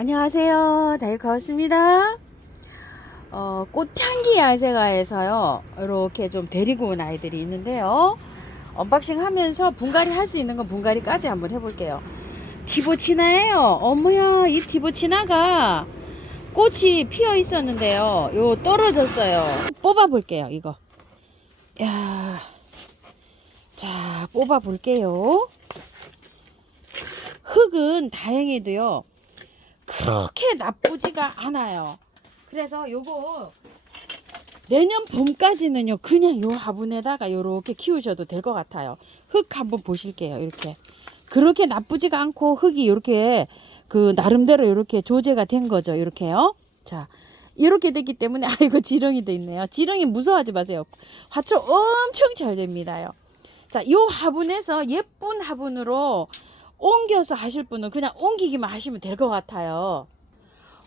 안녕하세요. 다이커스입니다. 꽃향기 야생화에서요, 이렇게 좀 데리고 온 아이들이 있는데요. 언박싱 하면서 분갈이 할 수 있는 건 분갈이까지 한번 해볼게요. 티보치나예요. 어머야, 이 티보치나가 꽃이 피어 있었는데요. 요 떨어졌어요. 뽑아볼게요, 이거. 야, 자, 뽑아볼게요. 흙은 다행히도요, 그렇게 나쁘지가 않아요. 그래서 요거 내년 봄까지는요 그냥 요 화분에다가 요렇게 키우셔도 될 것 같아요. 흙 한번 보실게요. 이렇게 그렇게 나쁘지가 않고 흙이 이렇게 그 나름대로 이렇게 조제가 된 거죠. 이렇게요. 자, 이렇게 됐기 때문에 아이고 지렁이도 있네요. 지렁이 무서워하지 마세요. 화초 엄청 잘 됩니다요. 자, 요 화분에서 예쁜 화분으로 옮겨서 하실 분은 그냥 옮기기만 하시면 될 것 같아요.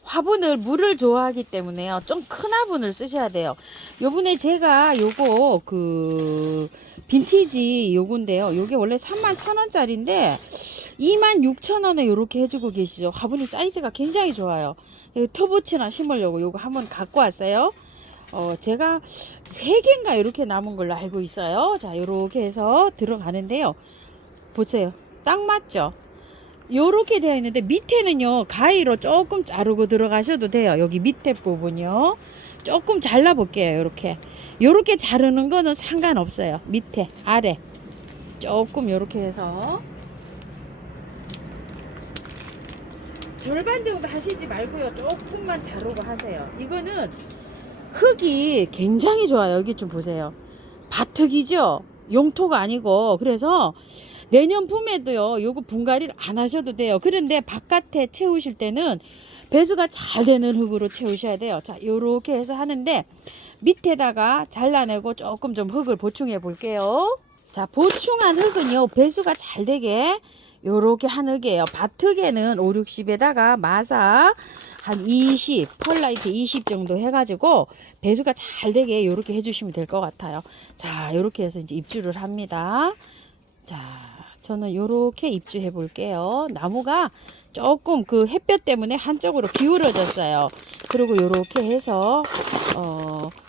화분을 물을 좋아하기 때문에요. 좀 큰 화분을 쓰셔야 돼요. 요번에 제가 요거 그 빈티지 요건데요. 요게 원래 31,000원짜리인데 26,000원에 요렇게 해주고 계시죠. 화분이 사이즈가 굉장히 좋아요. 터보치나 심으려고 요거 한번 갖고 왔어요. 제가 3개인가 이렇게 남은 걸로 알고 있어요. 자, 요렇게 해서 들어가는데요. 보세요. 딱 맞죠? 요렇게 되어 있는데 밑에는요 가위로 조금 자르고 들어가셔도 돼요. 여기 밑에 부분요 조금 잘라 볼게요. 요렇게 자르는 거는 상관없어요. 밑에 아래 조금 요렇게 해서 절반 정도 하시지 말고요 조금만 자르고 하세요. 이거는 흙이 굉장히 좋아요. 여기 좀 보세요. 밭흙이죠. 용토가 아니고. 그래서 내년 봄에도요 요거 분갈이를 안 하셔도 돼요. 그런데 바깥에 채우실 때는 배수가 잘 되는 흙으로 채우셔야 돼요. 자, 요렇게 해서 하는데 밑에다가 잘라내고 조금 좀 흙을 보충해 볼게요. 자, 보충한 흙은요 배수가 잘 되게 요렇게 한 흙이에요. 밭흙에는 5, 60에다가 마사 한 20, 펄라이트 20 정도 해가지고 배수가 잘 되게 요렇게 해주시면 될 것 같아요. 자, 요렇게 해서 이제 입주를 합니다. 자, 저는 요렇게 입주해 볼게요. 나무가 조금 그 햇볕 때문에 한쪽으로 기울어졌어요. 그리고 요렇게 해서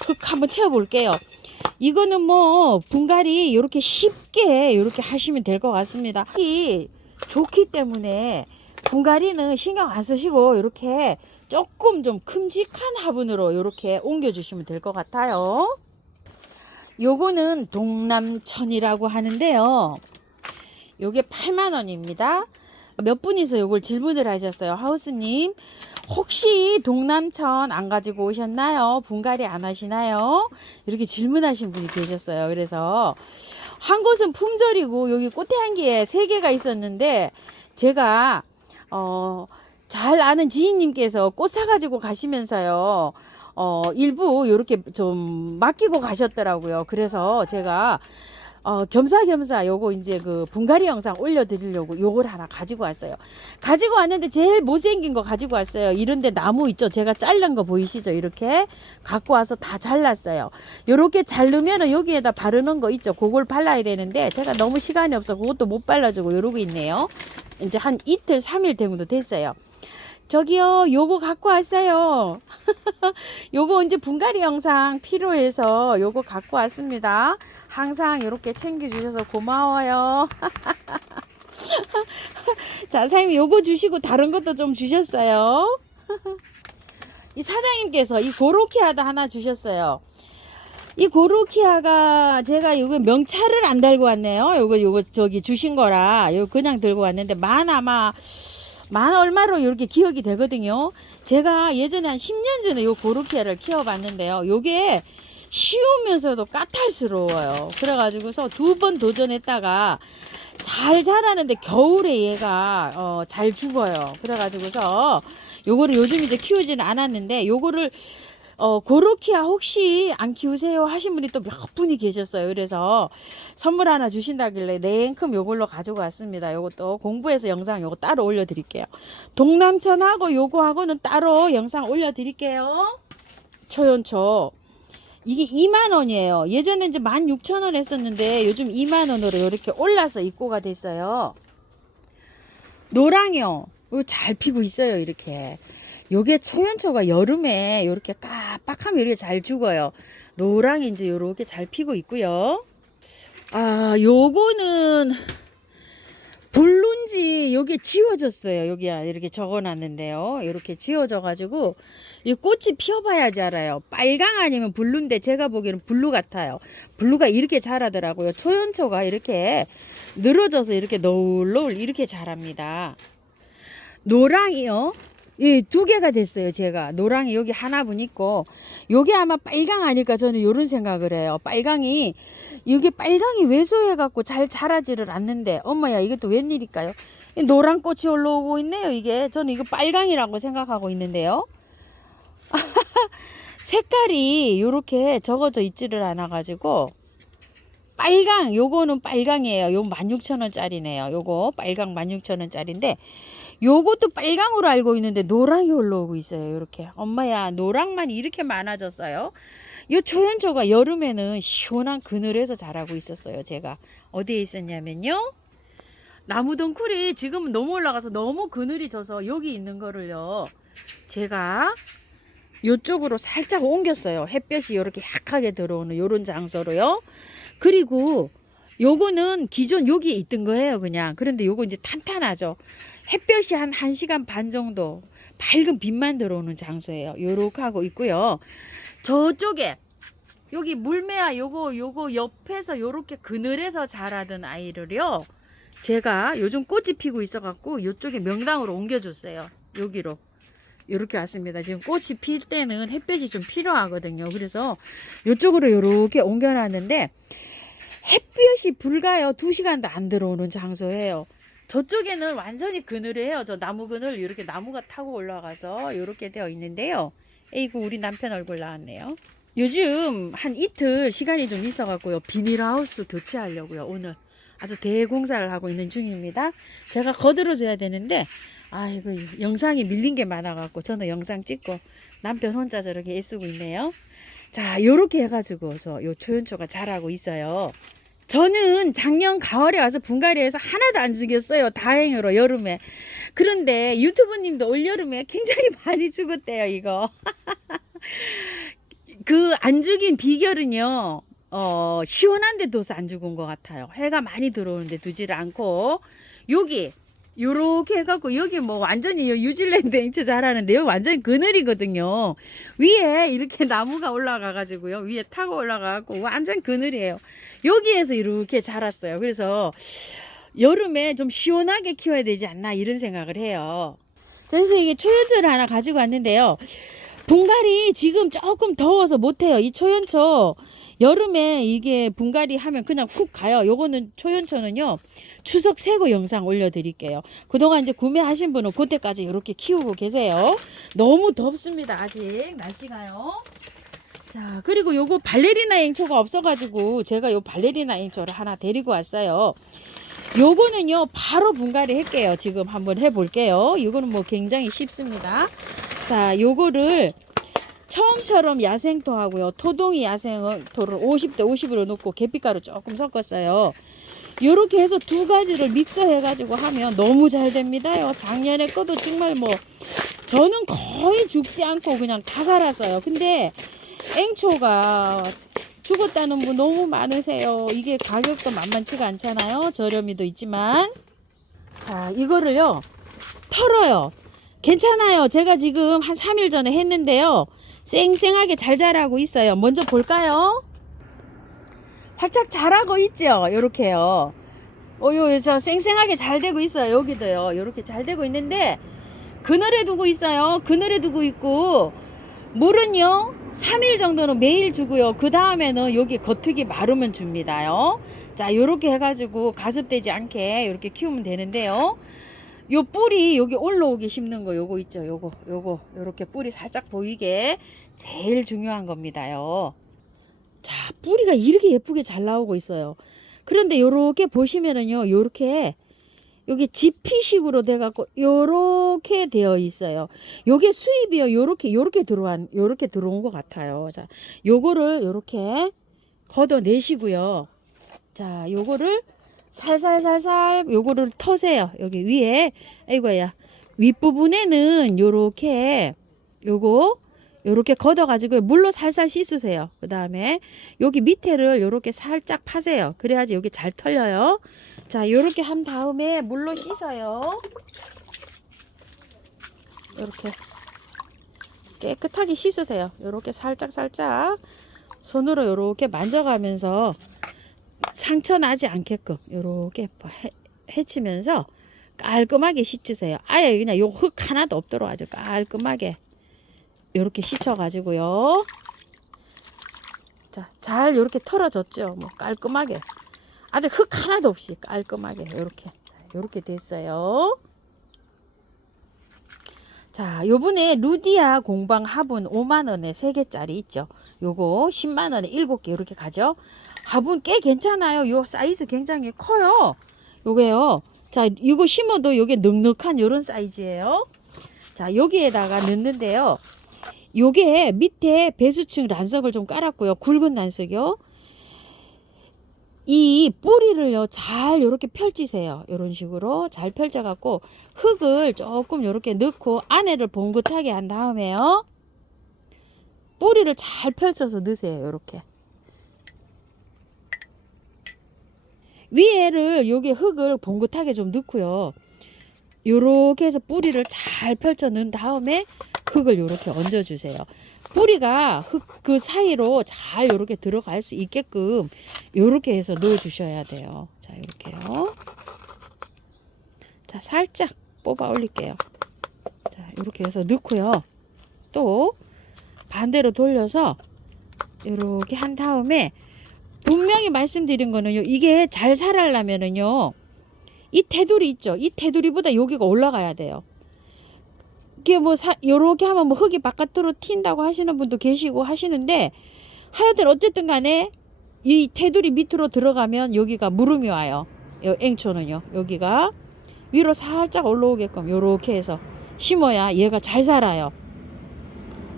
흙 한번 채워 볼게요. 이거는 뭐 분갈이 요렇게 쉽게 요렇게 하시면 될 것 같습니다. 이 좋기 때문에 분갈이는 신경 안 쓰시고 요렇게 조금 좀 큼직한 화분으로 요렇게 옮겨 주시면 될 것 같아요. 요거는 동남천이라고 하는데요. 요게 8만원입니다. 몇 분이서 요걸 질문을 하셨어요. 하우스님, 혹시 동남천 안 가지고 오셨나요? 분갈이 안 하시나요? 이렇게 질문하신 분이 계셨어요. 그래서 한 곳은 품절이고 여기 꽃향기에 3개가 있었는데 제가 잘 아는 지인님께서 꽃 사가지고 가시면서요 일부 이렇게 좀 맡기고 가셨더라고요. 그래서 제가 겸사겸사 요거 이제 그 분갈이 영상 올려드리려고 요걸 하나 가지고 왔어요. 가지고 왔는데 제일 못생긴 거 가지고 왔어요. 이런데 나무 있죠? 제가 자른 거 보이시죠? 이렇게 갖고 와서 다 잘랐어요. 요렇게 자르면은 여기에다 바르는 거 있죠? 그걸 발라야 되는데 제가 너무 시간이 없어 그것도 못 발라주고 요러고 있네요. 이제 한 이틀 3일 정도 됐어요. 저기요, 요거 갖고 왔어요. 요거 이제 분갈이 영상 필요해서 요거 갖고 왔습니다. 항상 이렇게 챙겨주셔서 고마워요. 자, 사장님 요거 주시고 다른 것도 좀 주셨어요. 이 사장님께서 이 고로케아도 하나 주셨어요. 이 고로케아가 제가 요거 명찰을 안 달고 왔네요. 요거 저기 주신 거라 요 그냥 들고 왔는데 아마 만 얼마로 이렇게 기억이 되거든요. 제가 예전에 한 10년 전에 요 고로케아를 키워봤는데요. 요게 쉬우면서도 까탈스러워요. 그래가지고서 2번 도전했다가 잘 자라는데 겨울에 얘가 잘 죽어요. 그래가지고서 요거를 요즘 이제 키우지는 않았는데 요거를 고로케아 혹시 안 키우세요 하신 분이 또 몇 분이 계셨어요. 그래서 선물 하나 주신다길래 냉큼 요걸로 가지고 왔습니다. 요것도 공부해서 영상 요거 따로 올려드릴게요. 동남천하고 요거하고는 따로 영상 올려드릴게요. 초연초 이게 2만원이에요. 예전에 이제 16,000원 했었는데 요즘 2만원으로 이렇게 올라서 입고가 됐어요. 노랑요. 잘 피고 있어요, 이렇게. 요게 초연초가 여름에 요렇게 깜빡하면 이렇게 잘 죽어요. 노랑이 이제 요렇게 잘 피고 있고요. 아, 요거는 블룬지 요게 지워졌어요. 여기야 이렇게 적어놨는데요. 이렇게 지워져가지고 이 꽃이 피어봐야지 알아요. 빨강 아니면 블루인데 제가 보기에는 블루 같아요. 블루가 이렇게 자라더라고요. 초연초가 이렇게 늘어져서 이렇게 노을노을 이렇게 자랍니다. 노랑이요. 예, 두 개가 됐어요. 제가 노랑이 여기 하나분 있고 요게 아마 빨강 아닐까 저는 요런 생각을 해요. 빨강이 이게 빨강이 왜소해 갖고 잘 자라지를 않는데 엄마야 이것도 웬일일까요? 노란 꽃이 올라오고 있네요. 이게 저는 이거 빨강이라고 생각하고 있는데요. 색깔이 요렇게 적어져 있지를 않아 가지고 빨강 요거는 빨강이에요. 요 16,000원짜리네요. 요거 빨강 16,000원짜리인데 요것도 빨강으로 알고 있는데 노랑이 올라오고 있어요. 이렇게. 엄마야 노랑만 이렇게 많아졌어요. 요 초연초가 여름에는 시원한 그늘에서 자라고 있었어요. 제가 어디에 있었냐면요. 나무덩쿨이 지금은 너무 올라가서 너무 그늘이 져서 여기 있는 거를요. 제가 요쪽으로 살짝 옮겼어요. 햇볕이 이렇게 약하게 들어오는 요런 장소로요. 그리고 요거는 기존 여기에 있던 거예요. 그냥. 그런데 요거 이제 탄탄하죠. 햇볕이 한 1시간 반 정도 밝은 빛만 들어오는 장소예요. 요렇게 하고 있고요. 저쪽에 여기 물매야 요거 옆에서 요렇게 그늘에서 자라던 아이를요. 제가 요즘 꽃이 피고 있어 갖고 요쪽에 명당으로 옮겨줬어요. 여기로. 요렇게 왔습니다. 지금 꽃이 필 때는 햇볕이 좀 필요하거든요. 그래서 요쪽으로 요렇게 옮겨놨는데 햇볕이 불가요. 2시간도 안 들어오는 장소예요. 저쪽에는 완전히 그늘이에요. 저 나무 그늘 이렇게 나무가 타고 올라가서 이렇게 되어 있는데요. 에이구 우리 남편 얼굴 나왔네요. 요즘 한 이틀 시간이 좀 있어 갖고요. 비닐하우스 교체하려고요. 오늘 아주 대공사를 하고 있는 중입니다. 제가 거들어 줘야 되는데 아이고 영상이 밀린 게 많아 갖고 저는 영상 찍고 남편 혼자 저렇게 애쓰고 있네요. 자 요렇게 해가지고 저 요 초연초가 자라고 있어요. 저는 작년 가을에 와서 분갈이해서 하나도 안 죽였어요. 다행으로 여름에. 그런데 유튜브님도 올여름에 굉장히 많이 죽었대요. 이거. 그 안 죽인 비결은요. 시원한 데 둬서 안 죽은 것 같아요. 해가 많이 들어오는데 두지를 않고 여기 요렇게 해갖고 여기 뭐 완전히 뉴질랜드 앵처 자라는데 여기 완전히 그늘이거든요. 위에 이렇게 나무가 올라가가지고요. 위에 타고 올라가갖고 완전 그늘이에요. 여기에서 이렇게 자랐어요. 그래서 여름에 좀 시원하게 키워야 되지 않나 이런 생각을 해요. 그래서 이게 초연초를 하나 가지고 왔는데요. 분갈이 지금 조금 더워서 못해요. 이 초연초 여름에 이게 분갈이 하면 그냥 훅 가요. 요거는 초연초는요. 추석 세고 영상 올려드릴게요. 그동안 이제 구매하신 분은 그때까지 이렇게 키우고 계세요. 너무 덥습니다. 아직 날씨가요. 자 그리고 요거 발레리나 앵초가 없어가지고 제가 요 발레리나 앵초를 하나 데리고 왔어요. 요거는요 바로 분갈이 할게요. 지금 한번 해볼게요. 요거는 뭐 굉장히 쉽습니다. 자 요거를 처음처럼 야생토 하고요. 토동이 야생토를 50대 50으로 넣고 계피가루 조금 섞었어요. 요렇게 해서 두 가지를 믹서해 가지고 하면 너무 잘 됩니다요. 작년에 거도 정말 뭐 저는 거의 죽지 않고 그냥 다 살았어요. 근데 앵초가 죽었다는 분 너무 많으세요. 이게 가격도 만만치가 않잖아요. 저렴이도 있지만 자 이거를요 털어요. 괜찮아요. 제가 지금 한 3일 전에 했는데요. 쌩쌩하게 잘 자라고 있어요. 먼저 볼까요? 활짝 자라고 있죠. 요렇게요. 저 쌩쌩하게 잘 되고 있어요. 여기도요. 요렇게 잘 되고 있는데 그늘에 두고 있어요. 그늘에 두고 있고 물은요 3일 정도는 매일 주고요. 그 다음에는 여기 겉흙이 마르면 줍니다요. 자 요렇게 해가지고 가습되지 않게 이렇게 키우면 되는데요. 요 뿌리 여기 올라오게 심는 거 요거 있죠. 요거 요렇게 뿌리 살짝 보이게 제일 중요한 겁니다요. 자 뿌리가 이렇게 예쁘게 잘 나오고 있어요. 그런데 요렇게 보시면은요 요렇게 여기 지피식으로 돼 갖고 요렇게 되어 있어요. 요게 수입이요. 요렇게 들어온 것 같아요. 자 요거를 요렇게 걷어내시고요. 자 요거를 살살살살 요거를 터세요. 여기 위에 아이고야 윗부분에는 요렇게 요거 요렇게 걷어가지고 물로 살살 씻으세요. 그 다음에 여기 밑에를 요렇게 살짝 파세요. 그래야지 여기 잘 털려요. 자, 요렇게 한 다음에 물로 씻어요. 요렇게 깨끗하게 씻으세요. 요렇게 살짝 손으로 요렇게 만져가면서 상처 나지 않게끔 요렇게 헤치면서 깔끔하게 씻으세요. 아예 그냥 요 흙 하나도 없도록 아주 깔끔하게 요렇게 씻어가지고요. 자, 잘 요렇게 털어졌죠. 뭐 깔끔하게 아주 흙 하나도 없이 깔끔하게 요렇게 됐어요. 자, 요번에 루디아 공방 화분 5만원에 3개짜리 있죠. 요거 10만원에 7개 이렇게 가죠. 화분 꽤 괜찮아요. 요 사이즈 굉장히 커요. 요게요. 자, 이거 심어도 요게 넉넉한 요런 사이즈예요. 자, 여기에다가 넣는데요. 요게 밑에 배수층 란석을 좀 깔았고요. 굵은 란석이요. 이 뿌리를요 잘 요렇게 펼치세요. 요런 식으로 잘 펼쳐 갖고 흙을 조금 요렇게 넣고 안에를 봉긋하게 한 다음에요 뿌리를 잘 펼쳐서 넣으세요. 요렇게 위에를 여기 흙을 봉긋하게 좀 넣고요. 요렇게 해서 뿌리를 잘 펼쳐 넣은 다음에 흙을 요렇게 얹어 주세요. 뿌리가 흙 그 사이로 잘 요렇게 들어갈 수 있게끔 요렇게 해서 넣어 주셔야 돼요. 자, 요렇게요. 자, 살짝 뽑아 올릴게요. 자, 요렇게 해서 넣고요. 또 반대로 돌려서 요렇게 한 다음에 분명히 말씀드린 거는요. 이게 잘 자라려면은요. 이 테두리 있죠. 이 테두리보다 여기가 올라가야 돼요. 이게 뭐 요렇게 하면 뭐 흙이 바깥으로 튄다고 하시는 분도 계시고 하시는데 하여튼 어쨌든 간에 이 테두리 밑으로 들어가면 여기가 무름이 와요. 요 앵초는요. 여기가 위로 살짝 올라오게끔 요렇게 해서 심어야 얘가 잘 자라요.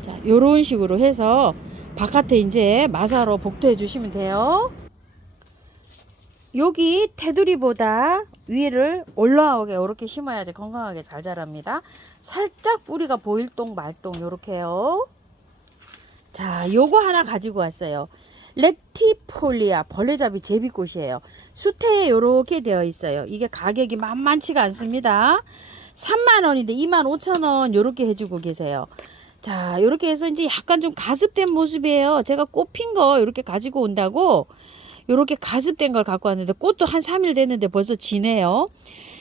자, 요런 식으로 해서 바깥에 이제 마사로 복도해 주시면 돼요. 여기 테두리보다 위를 올라오게 이렇게 심어야지 건강하게 잘 자랍니다. 살짝 뿌리가 보일 똥 말똥 요렇게요. 자, 요거 하나 가지고 왔어요. 렉티폴리아 벌레잡이 제비꽃이에요. 수태에 요렇게 되어 있어요. 이게 가격이 만만치가 않습니다. 3만원인데 25,000원 요렇게 해주고 계세요. 자, 요렇게 해서 이제 약간 좀 가습된 모습이에요. 제가 꽃 핀 거 요렇게 가지고 온다고 요렇게 가습된 걸 갖고 왔는데 꽃도 한 3일 됐는데 벌써 지네요.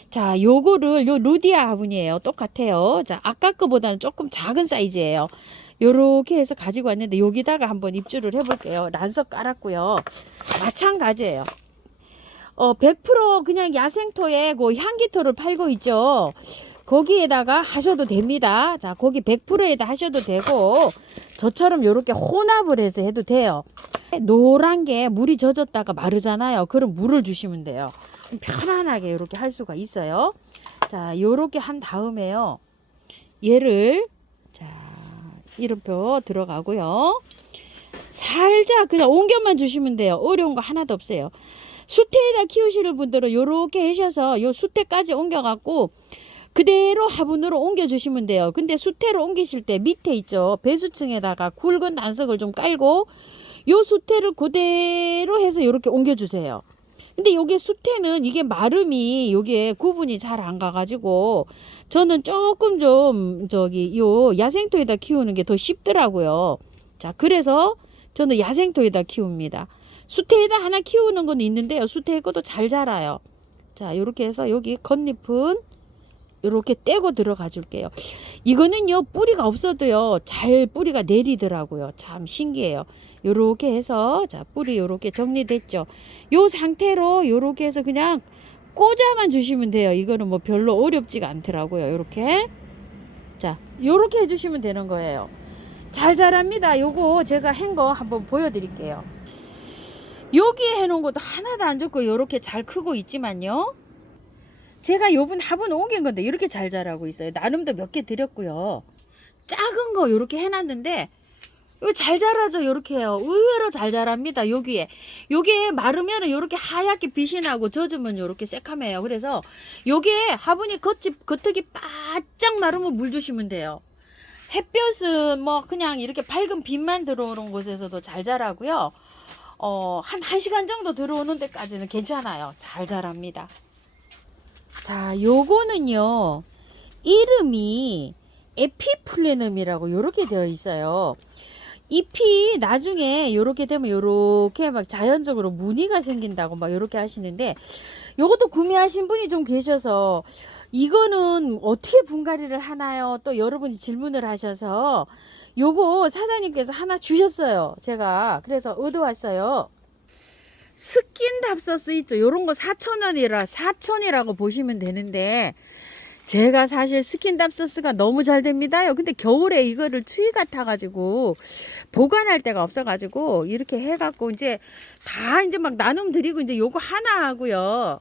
자, 요거를 요 루디아 화분이에요. 똑같아요. 자, 아까 거보다는 조금 작은 사이즈예요. 요렇게 해서 가지고 왔는데 여기다가 한번 입주를 해볼게요. 란석 깔았고요. 마찬가지예요. 100% 그냥 야생토에 그 향기토를 팔고 있죠. 거기에다가 하셔도 됩니다. 자, 거기 100%에다 하셔도 되고 저처럼 요렇게 혼합을 해서 해도 돼요. 노란 게 물이 젖었다가 마르잖아요. 그럼 물을 주시면 돼요. 편안하게 이렇게 할 수가 있어요. 자, 요렇게 한 다음에요. 얘를 자, 이름표 들어가고요. 살짝 그냥 옮겨만 주시면 돼요. 어려운 거 하나도 없어요. 수태에다 키우시는 분들은 요렇게 하셔서 요 수태까지 옮겨갖고 그대로 화분으로 옮겨 주시면 돼요. 근데 수태로 옮기실 때 밑에 있죠. 배수층에다가 굵은 단석을 좀 깔고 요 수태를 그대로 해서 이렇게 옮겨 주세요. 근데 요게 수태는 이게 마름이 요게 구분이 잘 안 가가지고 저는 조금 좀 요 야생토에다 키우는 게 더 쉽더라고요. 자, 그래서 저는 야생토에다 키웁니다. 수태에다 하나 키우는 건 있는데요. 수태에 것도 잘 자라요. 자, 요렇게 해서 여기 겉잎은 요렇게 떼고 들어가 줄게요. 이거는요 뿌리가 없어도요 잘 뿌리가 내리더라고요. 참 신기해요. 요렇게 해서 자, 뿌리 요렇게 정리됐죠. 요 상태로 요렇게 해서 그냥 꽂아만 주시면 돼요. 이거는 뭐 별로 어렵지가 않더라고요. 요렇게 자, 요렇게 해주시면 되는 거예요. 잘 자랍니다. 요거 제가 한 거 한번 보여드릴게요. 여기에 해놓은 것도 하나도 안 좋고 요렇게 잘 크고 있지만요, 제가 요번 화분 옮긴 건데 이렇게 잘 자라고 있어요. 나름도 몇 개 드렸고요. 작은 거 이렇게 해놨는데 이거 잘 자라죠. 요렇게 해요. 의외로 잘 자랍니다. 여기에 요게 마르면은 요렇게 하얗게 빛이 나고 젖으면 요렇게 새카매요. 그래서 요게 화분이 겉흙이 바짝 마르면 물 주시면 돼요. 햇볕은 뭐 그냥 이렇게 밝은 빛만 들어오는 곳에서도 잘 자라고요. 한 1시간 정도 들어오는 데까지는 괜찮아요. 잘 자랍니다. 자, 요거는요. 이름이 에피플래넘이라고 요렇게 되어 있어요. 잎이 나중에 요렇게 되면 요렇게 막 자연적으로 무늬가 생긴다고 막 요렇게 하시는데, 요것도 구매하신 분이 좀 계셔서 이거는 어떻게 분갈이를 하나요? 또 여러분이 질문을 하셔서 요거 사장님께서 하나 주셨어요. 제가 그래서 얻어왔어요. 스킨답서스 있죠. 요런 거 4,000원이라고 보시면 되는데, 제가 사실 스킨답서스가 너무 잘 됩니다요. 근데 겨울에 이거를 추위 같아가지고 보관할 데가 없어가지고 이렇게 해갖고 이제 다 이제 막 나눔 드리고 이제 요거 하나 하고요.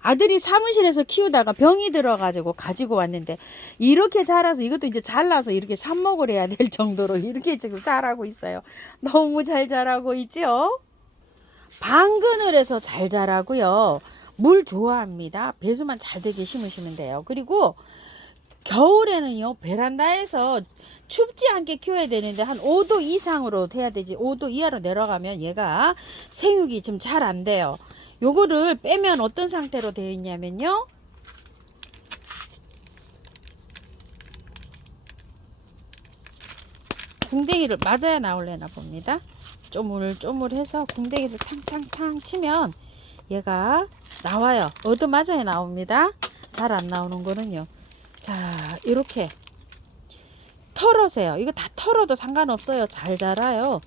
아들이 사무실에서 키우다가 병이 들어가지고 가지고 왔는데 이렇게 자라서 이것도 이제 잘라서 이렇게 삽목을 해야 될 정도로 이렇게 지금 자라고 있어요. 너무 잘 자라고 있죠. 방그늘에서 잘 자라고요. 물 좋아합니다. 배수만 잘 되게 심으시면 돼요. 그리고 겨울에는요, 베란다에서 춥지 않게 키워야 되는데 한 5도 이상으로 돼야 되지, 5도 이하로 내려가면 얘가 생육이 좀 잘 안 돼요. 요거를 빼면 어떤 상태로 되어 있냐면요, 궁뎅이를 맞아야 나올래나 봅니다. 쪼물쪼물해서 궁뎅이를 탕탕탕 치면 얘가 나와요. 얻어맞아야 나옵니다. 잘 안 나오는 거는요. 자, 이렇게 털으세요. 이거 다 털어도 상관없어요. 잘 자라요.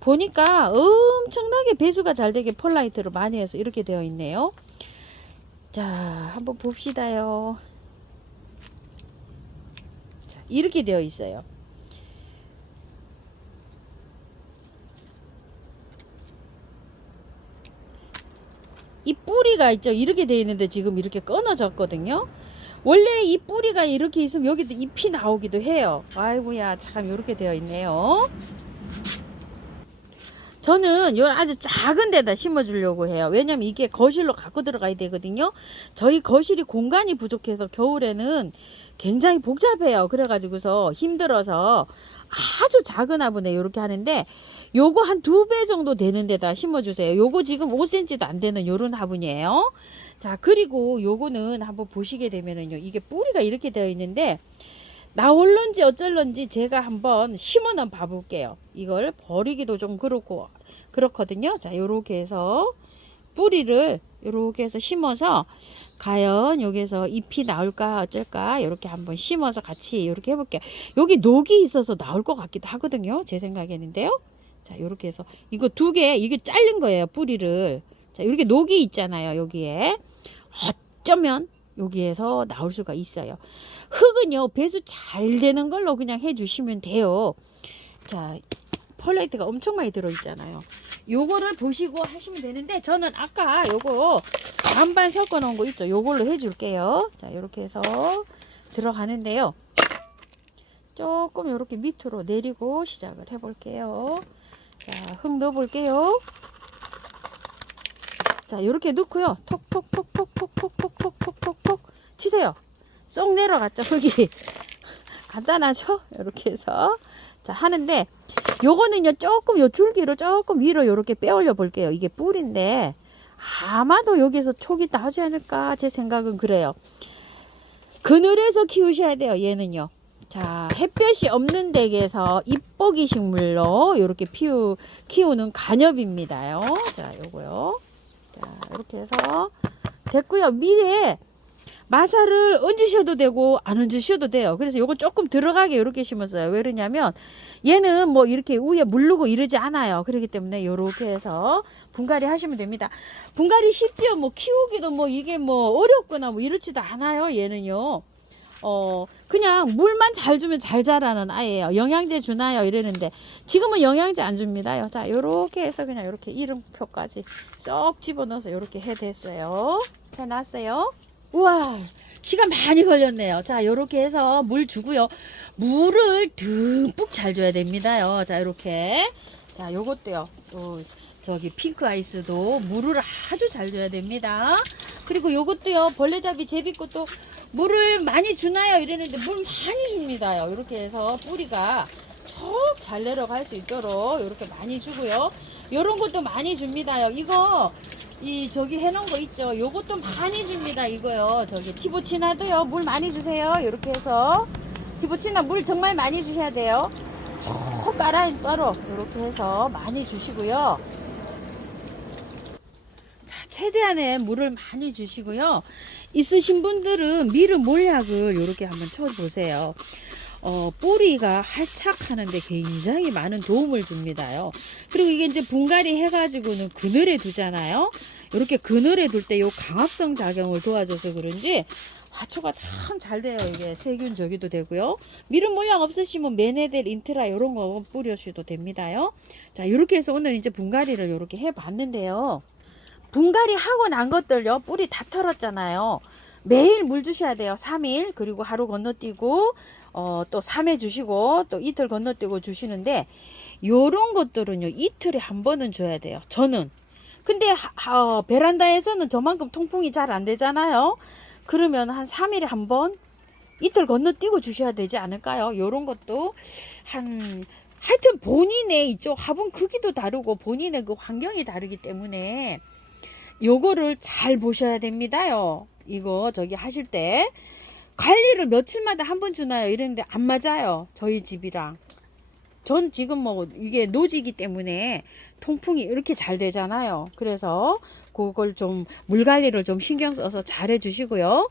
보니까 엄청나게 배수가 잘 되게 펄라이트를 많이 해서 이렇게 되어 있네요. 자, 한번 봅시다요. 자, 이렇게 되어 있어요. 이 뿌리가 있죠. 이렇게 되어 있는데 지금 이렇게 끊어졌거든요. 원래 이 뿌리가 이렇게 있으면 여기도 잎이 나오기도 해요. 아이고야, 참 이렇게 되어 있네요. 저는 요 아주 작은 데다 심어 주려고 해요. 왜냐면 이게 거실로 갖고 들어가야 되거든요. 저희 거실이 공간이 부족해서 겨울에는 굉장히 복잡해요. 그래가지고서 힘들어서 아주 작은 화분에 이렇게 하는데, 요거 한 2배 정도 되는 데다 심어주세요. 요거 지금 5cm도 안 되는 요런 화분이에요. 자, 그리고 요거는 한번 보시게 되면은요, 이게 뿌리가 이렇게 되어 있는데 나올런지 어쩔런지 제가 한번 심어는 봐볼게요. 이걸 버리기도 좀 그렇거든요. 자, 요렇게 해서 뿌리를 요렇게 해서 심어서 과연 여기서 잎이 나올까 어쩔까 이렇게 한번 심어서 같이 이렇게 해볼게요. 여기 녹이 있어서 나올 것 같기도 하거든요. 제 생각에는데요. 자, 이렇게 해서 이거 2개, 이게 잘린 거예요. 뿌리를. 자, 이렇게 녹이 있잖아요. 여기에 어쩌면 여기에서 나올 수가 있어요. 흙은요, 배수 잘 되는 걸로 그냥 해주시면 돼요. 자, 펄라이트가 엄청 많이 들어있잖아요. 요거를 보시고 하시면 되는데, 저는 아까 요거 반반 섞어 놓은 거 있죠. 요걸로 해줄게요. 자, 이렇게 해서 들어가는데요. 조금 이렇게 밑으로 내리고 시작을 해볼게요. 자, 흙 넣어볼게요. 자, 이렇게 넣고요. 톡톡톡톡톡톡톡톡톡톡 치세요. 쏙 내려갔죠, 흙이. 간단하죠? 이렇게 해서. 자, 하는데, 요거는요, 조금 요 줄기를 조금 위로 이렇게 빼올려 볼게요. 이게 뿔인데, 아마도 여기서 촉이 나오지 않을까, 제 생각은 그래요. 그늘에서 키우셔야 돼요, 얘는요. 자, 햇볕이 없는 댁에서 잎보기 식물로 이렇게 키우는 간엽입니다요. 자, 요거요. 자, 이렇게 해서 됐고요. 밑에 마사를 얹으셔도 되고 안 얹으셔도 돼요. 그래서 요거 조금 들어가게 이렇게 심었어요. 왜 그러냐면 얘는 뭐 이렇게 위에 물르고 이러지 않아요. 그렇기 때문에 요렇게 해서 분갈이 하시면 됩니다. 분갈이 쉽지요. 뭐 키우기도 뭐 이게 뭐 어렵거나 뭐 이렇지도 않아요. 얘는요. 그냥 물만 잘 주면 잘 자라는 아이예요. 영양제 주나요? 이러는데 지금은 영양제 안 줍니다요. 자, 요렇게 해서 그냥 요렇게 이름표까지 쏙 집어넣어서 요렇게 해놨어요. 우와, 시간 많이 걸렸네요. 자, 요렇게 해서 물 주고요. 물을 듬뿍 잘 줘야 됩니다요. 자, 요렇게. 자, 요것도요. 저기 핑크 아이스도 물을 아주 잘 줘야 됩니다. 그리고 요것도요. 벌레잡이 제비꽃도 물을 많이 주나요? 이랬는데 물 많이 줍니다요. 이렇게 해서 뿌리가 쭉 잘 내려갈 수 있도록 이렇게 많이 주고요. 요런 것도 많이 줍니다요. 이거 저기 해놓은 거 있죠. 요것도 많이 줍니다. 이거요. 저기 티보치나도요. 물 많이 주세요. 이렇게 해서 티보치나 물 정말 많이 주셔야 돼요. 쭉 깔아인 따로 이렇게 해서 많이 주시고요. 자, 최대한의 물을 많이 주시고요. 있으신 분들은 미르 몰약을 이렇게 한번 쳐보세요. 뿌리가 활착하는데 굉장히 많은 도움을 줍니다요. 그리고 이게 이제 분갈이 해가지고는 그늘에 두잖아요. 이렇게 그늘에 둘 때 요 강압성 작용을 도와줘서 그런지 화초가 참 잘 돼요. 이게 세균 저기도 되고요. 미름 몰약 없으시면 메네델, 인트라 이런 거 뿌려주셔도 됩니다요. 자, 이렇게 해서 오늘 이제 분갈이를 이렇게 해봤는데요. 분갈이 하고 난 것들요. 뿌리 다 털었잖아요. 매일 물 주셔야 돼요. 3일 그리고 하루 건너뛰고 또 3회 주시고 또 이틀 건너뛰고 주시는데 요런 것들은요. 이틀에 한 번은 줘야 돼요. 저는. 근데 베란다에서는 저만큼 통풍이 잘 안 되잖아요. 그러면 한 3일에 한 번 이틀 건너뛰고 주셔야 되지 않을까요? 요런 것도 하여튼 본인의 이쪽 화분 크기도 다르고 본인의 그 환경이 다르기 때문에 요거를 잘 보셔야 됩니다요. 이거 저기 하실 때 관리를 며칠마다 한 번 주나요? 이랬는데 안 맞아요. 저희 집이랑. 전 지금 뭐 이게 노지기 때문에 통풍이 이렇게 잘 되잖아요. 그래서 그걸 좀 물 관리를 좀 신경 써서 잘 해주시고요.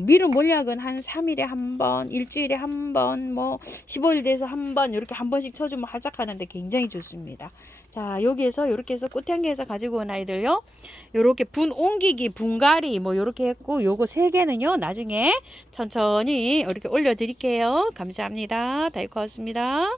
미름 몰약은 한 3일에 한 번, 일주일에 한 번, 뭐 15일 돼서 한 번 이렇게 한 번씩 쳐주면 활짝하는데 굉장히 좋습니다. 자, 여기에서 이렇게 해서 꽃향기에서 가지고 온 아이들요. 요렇게 분 옮기기, 분갈이 뭐 요렇게 했고 요거 3개는요. 나중에 천천히 이렇게 올려 드릴게요. 감사합니다. 다이코였습니다.